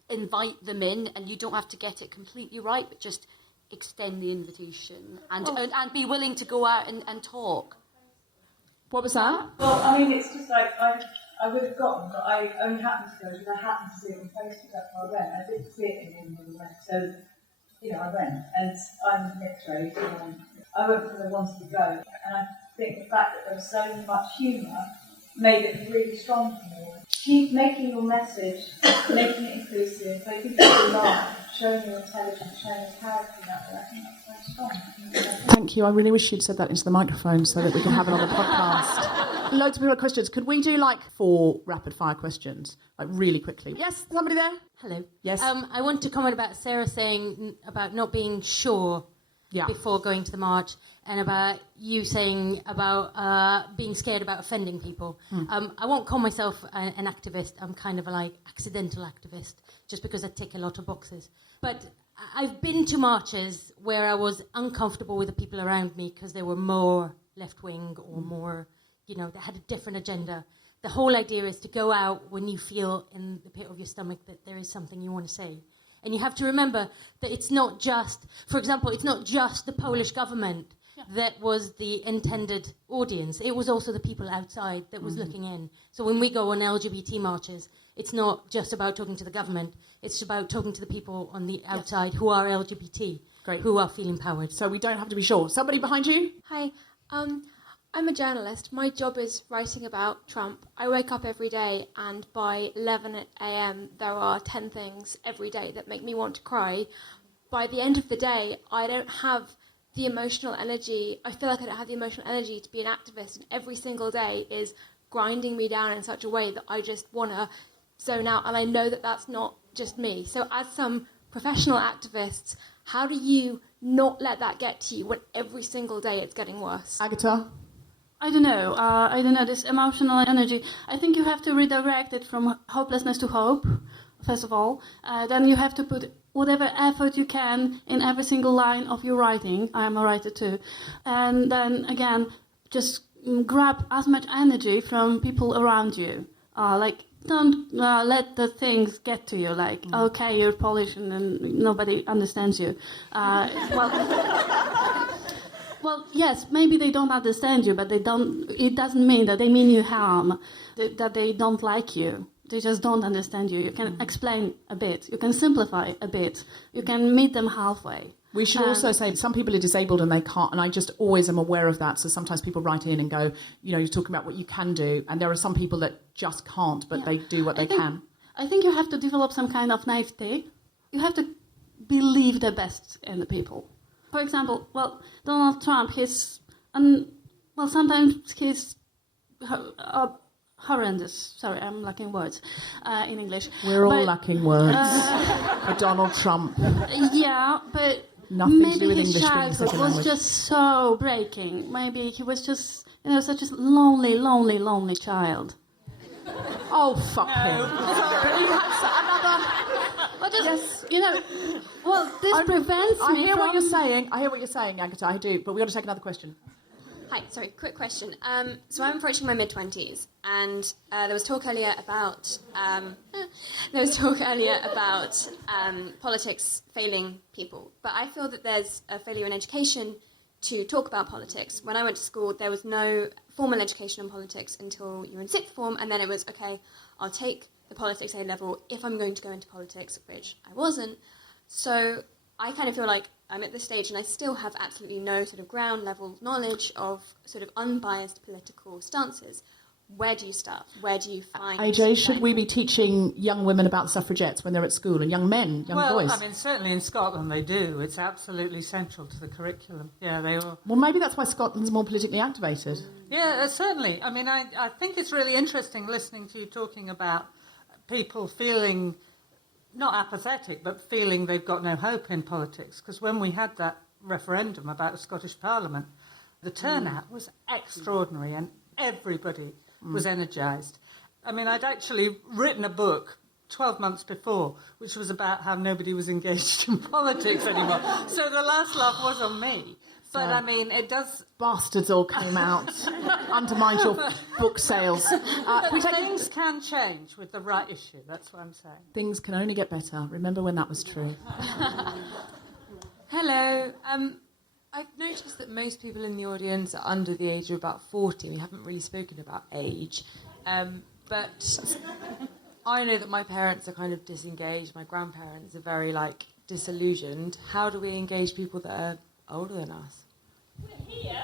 invite them in, and you don't have to get it completely right, but just extend the invitation and be willing to go out and talk. What was that? Well, I mean, it's just like I would have gone, but I only happened to go because I happened to see it in Facebook. That's why I went. I didn't see it in the West, so you know I went, and I'm mixed race. I went because I wanted to go, and I think the fact that there was so much humour made it really strong for me. Keep making your message, making it inclusive, making people laugh, showing your intelligence, showing your character that way. I think that's so strong. Thank you. I really wish you'd said that into the microphone so that we can have it on the podcast. Loads of people have questions. Could we do like 4 rapid fire questions, like really quickly? Yes, somebody there? Hello. Yes. I want to comment about Sarah saying about not being sure before going to the march, and about you saying about being scared about offending people. I won't call myself an activist. I'm kind of a like accidental activist, just because I tick a lot of boxes. But I've been to marches where I was uncomfortable with the people around me because they were more left-wing or more, you know, they had a different agenda. The whole idea is to go out when you feel in the pit of your stomach that there is something you want to say. And you have to remember that it's not just, for example, it's not just the Polish government that was the intended audience. It was also the people outside that was looking in. So when we go on LGBT marches, it's not just about talking to the government. It's about talking to the people on the outside who are LGBT. Great. who are feeling powered. So we don't have to be sure. Somebody behind you? Hi, I'm a journalist. My job is writing about Trump. I wake up every day, and by 11 a.m. there are 10 things every day that make me want to cry. By the end of the day, I don't have the emotional energy. I feel like I don't have the emotional energy to be an activist, and every single day is grinding me down in such a way that I just want to zone out, and I know that that's not just me. So as some professional activists, how do you not let that get to you when every single day it's getting worse? Agata? I don't know, this emotional energy. I think you have to redirect it from hopelessness to hope, first of all. Then you have to put whatever effort you can in every single line of your writing. I am a writer too. And then, again, just grab as much energy from people around you. Don't let the things get to you, okay, you're Polish and nobody understands you. Well, yes, maybe they don't understand you, but it doesn't mean that they mean you harm, that they don't like you. They just don't understand you. You can explain a bit. You can simplify a bit. You can meet them halfway. We should also say some people are disabled and they can't, and I just always am aware of that. So sometimes people write in and go, you're talking about what you can do, and there are some people that just can't, but they do what they can. I think you have to develop some kind of naivety. You have to believe the best in the people. For example, Donald Trump, sometimes he's horrendous. Sorry, I'm lacking words in English. We're all lacking words for Donald Trump. Yeah, but nothing maybe to do with his English childhood was just so breaking. Maybe he was just, such a lonely, lonely, lonely child. Oh, fuck him. This prevents me I hear what you're saying, Agata, I do, but we've got to take another question. Hi, sorry, quick question. So I'm approaching my mid-20s, and there was talk earlier about politics failing people. But I feel that there's a failure in education to talk about politics. When I went to school, there was no formal education on politics until you were in sixth form, and then it was, okay, I'll take the politics A-level if I'm going to go into politics, which I wasn't. So I kind of feel like I'm at this stage and I still have absolutely no sort of ground level knowledge of sort of unbiased political stances. Where do you start? Where do you find... AJ, should we be teaching young women about suffragettes when they're at school, and young men, young boys? Well, I mean, certainly in Scotland they do. It's absolutely central to the curriculum. Yeah, they all... Well, maybe that's why Scotland's more politically activated. Yeah, certainly. I mean, I think it's really interesting listening to you talking about people feeling... not apathetic, but feeling they've got no hope in politics. Because when we had that referendum about the Scottish Parliament, the turnout was extraordinary and everybody was energised. I mean, I'd actually written a book 12 months before, which was about how nobody was engaged in politics anymore. So the last laugh was on me. But, I mean, it does... Bastards all came out. Undermined your book sales. Things can change with the right issue, that's what I'm saying. Things can only get better. Remember when that was true. Hello. I've noticed that most people in the audience are under the age of about 40. We haven't really spoken about age. But I know that my parents are kind of disengaged. My grandparents are very, disillusioned. How do we engage people that are older than us? We're here.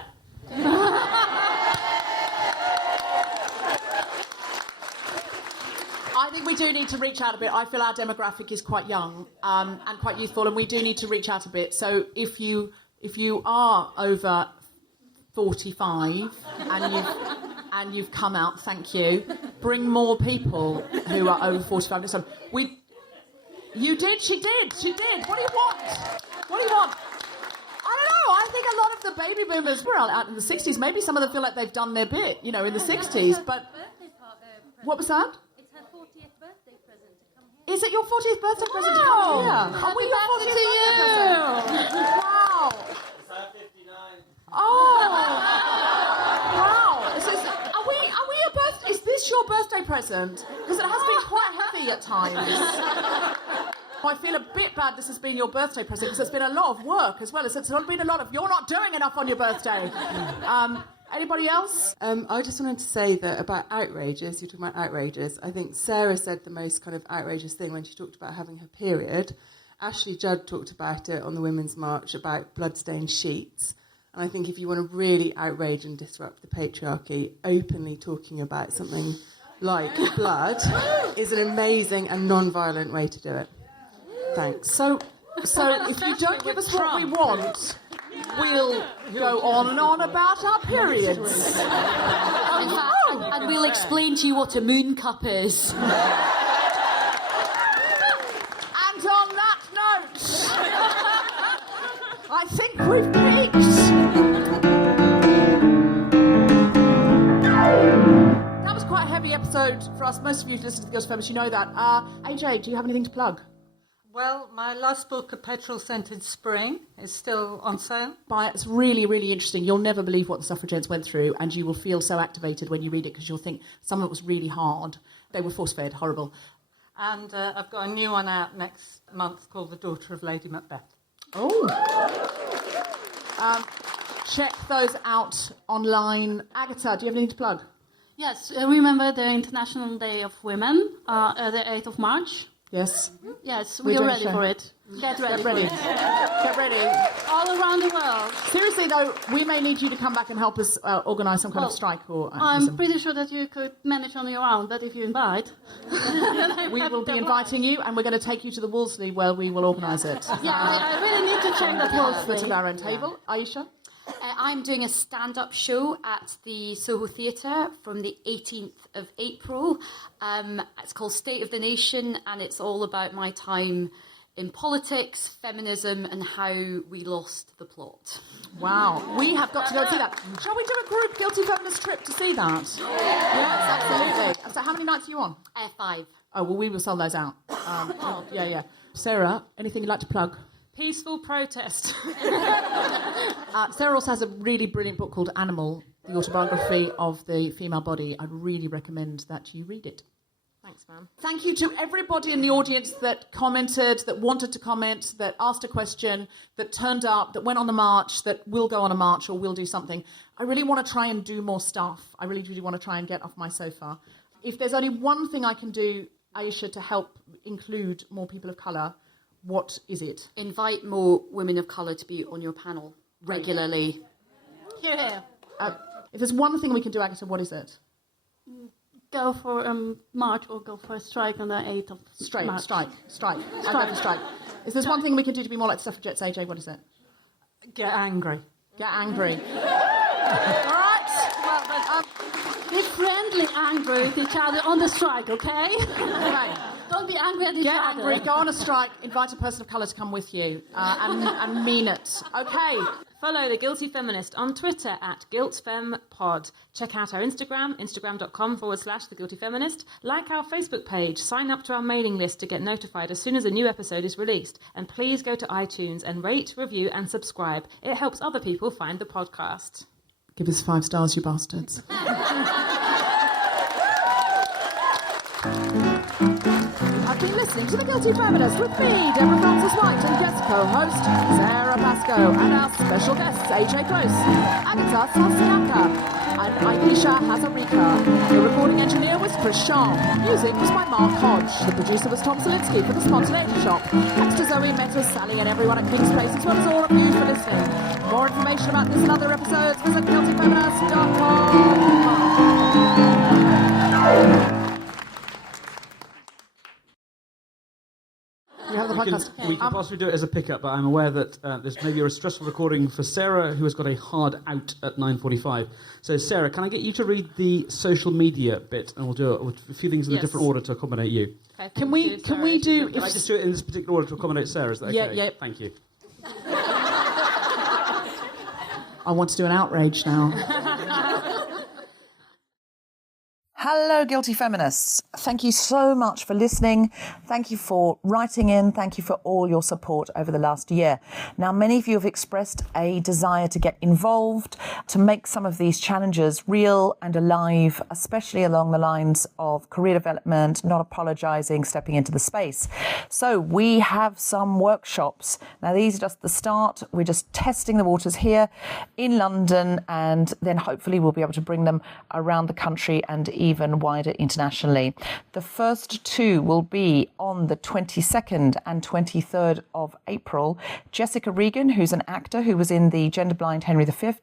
I think we do need to reach out a bit. I feel our demographic is quite young and quite youthful, and we do need to reach out a bit. So if you are over 45 and you've come out, thank you. Bring more people who are over 45 next time. She did. What do you want? I don't know. I think a lot of the baby boomers were out in the 60s. Maybe some of them feel like they've done their bit, in the 60s. But what was that? It's her 40th birthday present to come here. Is it your 40th birthday present to come here? Are we your 40th birthday present? Wow. It's her 59. Oh. Wow. Are we your birthday? Is this your birthday present? Because it has been quite heavy at times. I feel a bit bad this has been your birthday present because it's been a lot of work as well. It's been a lot of, you're not doing enough on your birthday. Anybody else? I just wanted to say that about outrages, you're talking about outrages, I think Sarah said the most kind of outrageous thing when she talked about having her period. Ashley Judd talked about it on the Women's March about bloodstained sheets. And I think if you want to really outrage and disrupt the patriarchy, openly talking about something like blood is an amazing and non-violent way to do it. Thanks. So if you don't give us what we want, we'll go on and on about our periods. And we'll explain to you what a moon cup is. And on that note, I think we've peaked. That was quite a heavy episode for us. Most of you who listen to the Guilty Feminist, you know that. AJ, do you have anything to plug? Well, my last book, A Petrol Scented Spring, is still on sale. Buy it. It's really, really interesting. You'll never believe what the suffragettes went through, and you will feel so activated when you read it because you'll think some of it was really hard. They were force-fed, horrible. And I've got a new one out next month called The Daughter of Lady Macbeth. Oh. Check those out online. Agatha, do you have anything to plug? Yes, remember the International Day of Women, the 8th of March. Yes. Yes, we are ready for it. Get ready. Get ready. Get ready. All around the world. Seriously, though, we may need you to come back and help us organise some kind of strike or activism. I'm pretty sure that you could manage on your own, but if you invite... we will be inviting you, and we're going to take you to the Wolseley where we will organise it. Yeah, I really need to check that Wolseley. To our own table. Ayesha? I'm doing a stand-up show at the Soho Theatre from the 18th of April. It's called State of the Nation, and it's all about my time in politics, feminism, and how we lost the plot. Wow. We have got to go see that. Shall we do a group Guilty Feminist trip to see that? Yes, absolutely. So how many nights are you on? 5. Oh, well, we will sell those out. Yeah. Sarah, anything you'd like to plug? Peaceful protest. Sarah also has a really brilliant book called Animal, the autobiography of the female body. I'd really recommend that you read it. Thanks, ma'am. Thank you to everybody in the audience that commented, that wanted to comment, that asked a question, that turned up, that went on the march, that will go on a march or will do something. I really want to try and do more stuff. I really do want to try and get off my sofa. If there's only one thing I can do, Ayesha, to help include more people of colour, what is it? Invite more women of colour to be on your panel regularly. Yeah. If there's one thing we can do, Agata, what is it? Go for a march or go for a strike on the 8th of March. Strike. I go for strike. If there's one thing we can do to be more like the suffragettes, AJ, what is it? Get angry. Get angry. All right. Well, be friendly angry with each other on the strike, okay? Okay. Don't be angry at each other. Get angry, go on a strike, invite a person of colour to come with you, and mean it. Okay. Follow The Guilty Feminist on Twitter at GuiltFemPod. Check out our Instagram, instagram.com/The Guilty Feminist. Like our Facebook page. Sign up to our mailing list to get notified as soon as a new episode is released. And please go to iTunes and rate, review and subscribe. It helps other people find the podcast. Give us 5 stars, you bastards. I've been listening to The Guilty Feminist with me, Deborah Frances-White, and guest co-host Sara Pascoe, and our special guests, Ajay Close, Agata Czarnacka, and Ayesha Hazarika. The recording engineer was Chris Shaw. Music was by Mark Hodge. The producer was Tom Salinsky for The Spontaneity Shop. Thanks to Zoe, Meta, Sally, and everyone at King's Place, as well as all of you for listening. For more information about this and other episodes, visit guiltyfeminist.com. We can possibly do it as a pickup, but I'm aware that there's maybe a stressful recording for Sarah, who has got a hard out at 9:45. So, Sarah, can I get you to read the social media bit, and we'll do it with a few things in a different order to accommodate you. Okay, can we do? Can I just do it in this particular order to accommodate Sarah? Is that okay? Yeah. Thank you. I want to do an outrage now. Hello, Guilty Feminists. Thank you so much for listening. Thank you for writing in. Thank you for all your support over the last year. Now, many of you have expressed a desire to get involved, to make some of these challenges real and alive, especially along the lines of career development, not apologising, stepping into the space. So we have some workshops. Now, these are just the start. We're just testing the waters here in London, and then hopefully we'll be able to bring them around the country and even even wider internationally. The first two will be on the 22nd and 23rd of April. Jessica Regan, who's an actor who was in the Gender Blind Henry V,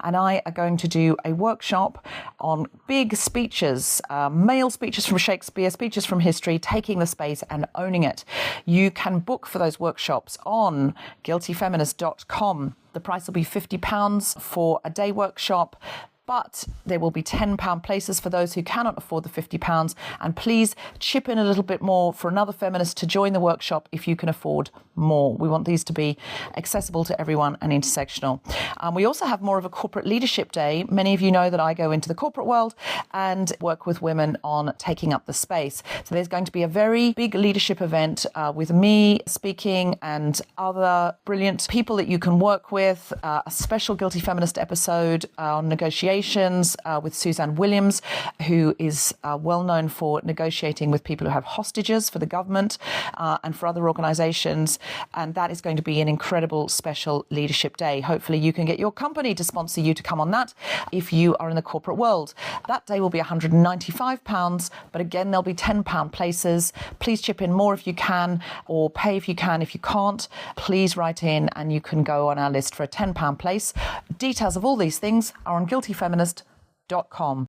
and I are going to do a workshop on big speeches, male speeches from Shakespeare, speeches from history, taking the space and owning it. You can book for those workshops on guiltyfeminist.com. The price will be £50 for a day workshop, but there will be £10 places for those who cannot afford the £50. And please chip in a little bit more for another feminist to join the workshop if you can afford more. We want these to be accessible to everyone and intersectional. We also have more of a corporate leadership day. Many of you know that I go into the corporate world and work with women on taking up the space. So there's going to be a very big leadership event with me speaking and other brilliant people that you can work with, a special Guilty Feminist episode on negotiations with Suzanne Williams, who is well known for negotiating with people who have hostages for the government and for other organisations. And that is going to be an incredible special leadership day. Hopefully you can get your company to sponsor you to come on that if you are in the corporate world. That day will be £195, but again, there'll be £10 places. Please chip in more if you can, or pay if you can. If you can't, please write in and you can go on our list for a £10 place. Details of all these things are on guiltyfeminist.com.